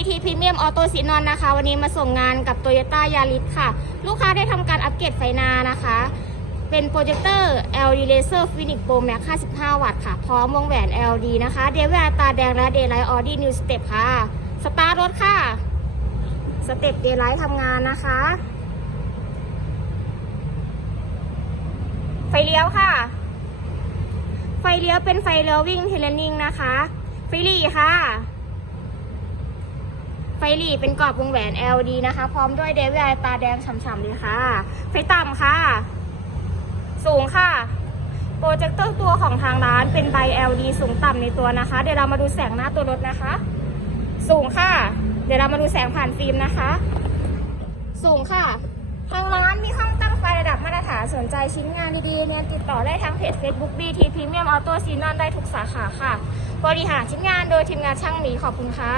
BT Premium Auto s i n o n นะคะ วันนี้มาส่งงานกับ Toyota Yaris ค่ะ ลูกค้าได้ทำการอัปเกรดไฟหนานะคะ เป็นโปรเจคเตอร์ LED Laser Phoenix Pro Max 55 วัตต์ค่ะ พร้อมวงแหวน LED นะคะ เดวิอาตาแดงและ Daylight Audi New Step ค่ะ สตาร์ทรถค่ะ สเต็ป Daylight ทำงานนะคะ ไฟเลี้ยวค่ะ ไฟเลี้ยวเป็นไฟเลี้ยววิ่งเทเลนิ่งนะคะไฟหลีค่ะ ไฟหลีเป็นกรอบวงแหวน LED นะคะ พร้อมด้วยเดวิไอตาแดงฉ่ำๆเลยค่ะ ไฟต่ำค่ะ สูงค่ะ โปรเจคเตอร์ตัวของทางร้านเป็นใบ LED สูงต่ำในตัวนะคะ เดี๋ยวเรามาดูแสงหน้าตัวรถนะคะ สูงค่ะ เดี๋ยวเรามาดูแสงผ่านฟิล์มนะคะ สูงค่ะ ทางร้านมีห้องตั้งไฟระดับมาตรฐานสนใจชิ้นงานดีๆเนี่ยติดต่อได้ทางเพจ Facebook BT Premium Auto s e n o n ได้ทุกสาขาค่ะ บริหารชิ้นงานโดยทีมงานช่างหมีขอบคุณค่ะ